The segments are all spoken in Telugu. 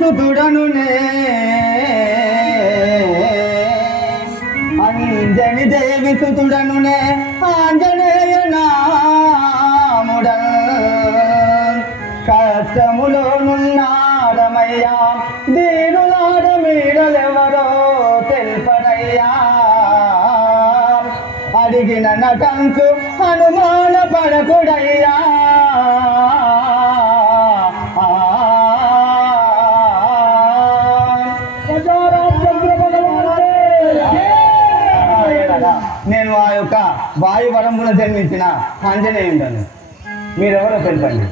సుతుడనునే అంజని దేవి సుతుడనునే ఆంజనేయ నాముడన్ కష్టములోనున్నారమయ్యా దీనులాడ మీడలెవరో తెల్పరయ్యా అడిగిన నటంచు అనుమాన పడకుడయ్యా నేను ఆ యొక్క వాయువరంబున జన్మించిన ఆంజనేయుడను. మీరెవరో తెలపండి.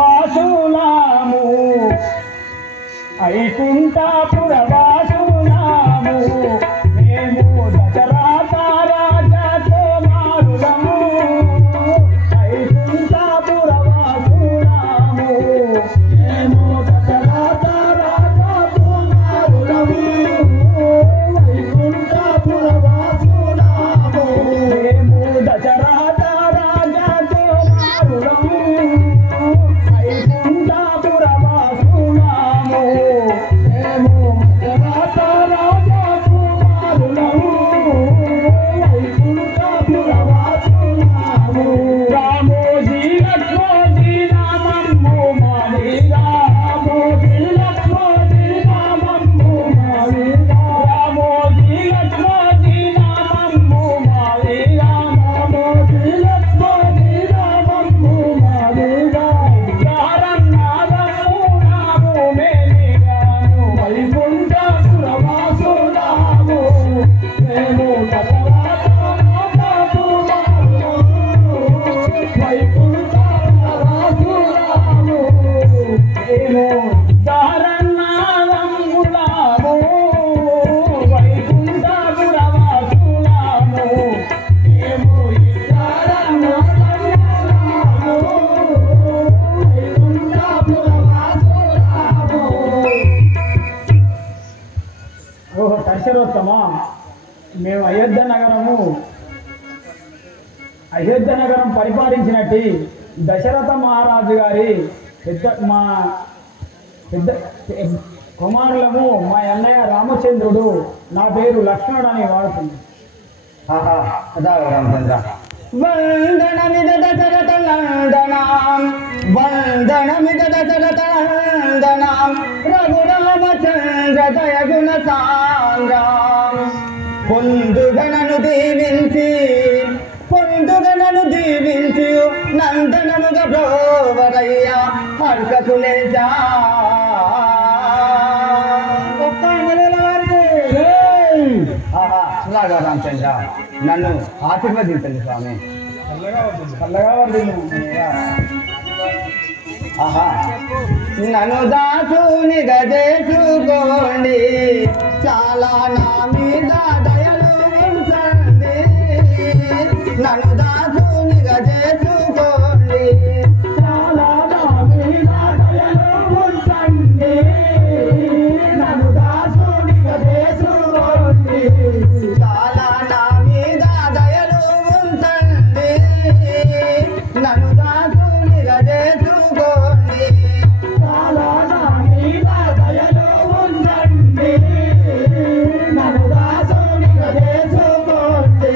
వైకుంఠపురవాసులాము వైకుంఠపురవాసులాము మేము దశరథ రాజా కుమారులము వైకుంఠపురవాసులాము మేము దశరథ రాజా కుమారులము వైకుంఠపురవాసులాము మేము దశరథ రాజా కుమారులము వైకుంఠపురవాసులాము మేము దశరథ రాజా కుమారులము వైకుంఠపురవాసులాము రామోజీ లక్ష్మోజీ రామమ్ము మాదిగా రామోజీ లక్ష్మోజీ రామమ్ము మాదిగా రామోజీ లక్ష్మోజీ రామమ్ము మాదిగా రామోజీ లక్ష్మోజీ రామమ్ము మాదిగా కారణాదము నాము మేలిగాను వైకుంఠపురవాసులాము మేము దశరథ రాజా కుమారులము వైకుంఠపురవాసులాము మేము దారన్నాదములాము వైకుంఠపురవాసులాము మేము దారన్నాదములాము వైకుంఠపురవాసులాము. ఓహో దశరథమా, మేము అయోధ్య నగరం పరిపాలించినట్టు దశరథ మహారాజు గారి పెద్ద కుమారులము. మా అన్నయ్య రామచంద్రుడు, నా పేరు లక్ష్మణుడు అని వాడుతుంది. ఆహా అదా రామచంద్ర. వందనమిద దశరథ నందనాం వందనమిద దశరథ నందనాం రఘురామచంద్ర దయగుణ సాంద్రాం పొందుగనను దీవించి నందనముగా బ్రోవరయ్యా హర్షకులేజా. ఆహా అలాగా రామచంద్ర, నన్ను ఆశీర్వదించండి స్వామి. చల్లగా వర్ధిల్లు. ఆహా నన్ను దాసుని గదేసుకోండి, చాలా నా మీద దయలు ఉంచండి. నన్ను దాసుని గదేసుకోండి, చాలా నా మీద దయలు ఉంచండి. నన్ను దాసుని గదేసుకోండి, చాలా నా మీద దయలు ఉంచండి. నన్ను దాసుని గదేసుకోండి, చాలా నా మీద దయలు ఉంచండి. నన్ను దాసుని గదేసుకోండి.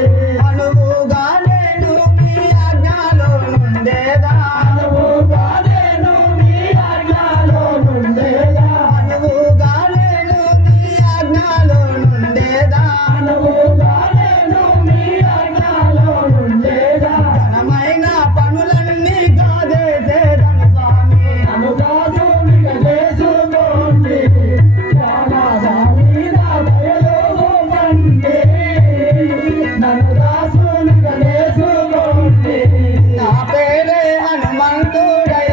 అనువుగా నేను మీ ఆజ్ఞలో నుండేదా, అనువుగా నేను మీ ఆజ్ఞలో నుండేదా, అనువుగా నేను మీ ఆజ్ఞలో నుండేదా, అనువుగా నేను మీ ఆజ్ఞలో నుండేదా. ఘనమైన పనులన్నీ కాదేసేదను స్వామి, నన్ను దాసుని గదేసుకోండి, చాలా నా మీద దయలు ఉంచండి. నన్ను దాసుని గదేసుకోండి. నా పేరే హనుమంతుడై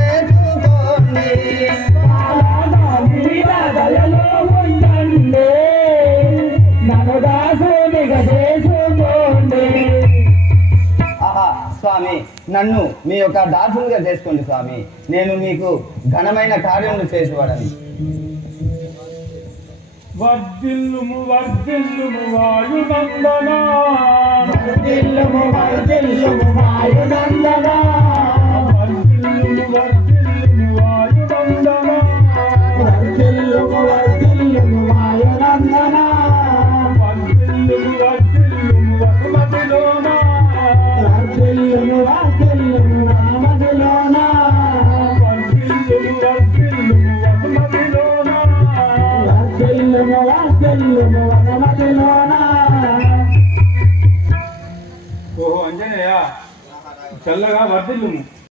చేసుకోండి. నా మీద దయలో ఉండండి, నన్ను దాసునిగా చేసుకోండి. ఆహా స్వామి, నన్ను మీ యొక్క దాసునిగా చేసుకోండి స్వామి. నేను మీకు ఘనమైన కార్యములు చేసేవాడని. వర్ధిల్లుము వర్ధిల్లుము వాయునందనా, వర్ధిల్లుము వర్ధిల్లుము వాయునందనా, వర్ధిల్లుము వర్ధిల్లుము వాయునందనా, వర్ధిల్లుము వర్ధిల్లుము వాయునందనా, వర్ధిల్లుము వర్ధిల్లుము వసుమతిలోనా, వర్ధిల్లుము వర్ధిల్లుము వసుమతిలోనా, వర్ధిల్లుము వర్ధిల్లుము వసుమతిలోనా, వర్ధిల్లుము వర్ధిల్లుము వసుమతిలోనా. ఓహో అంజనేయ, చల్లగా వర్ధిల్లుము.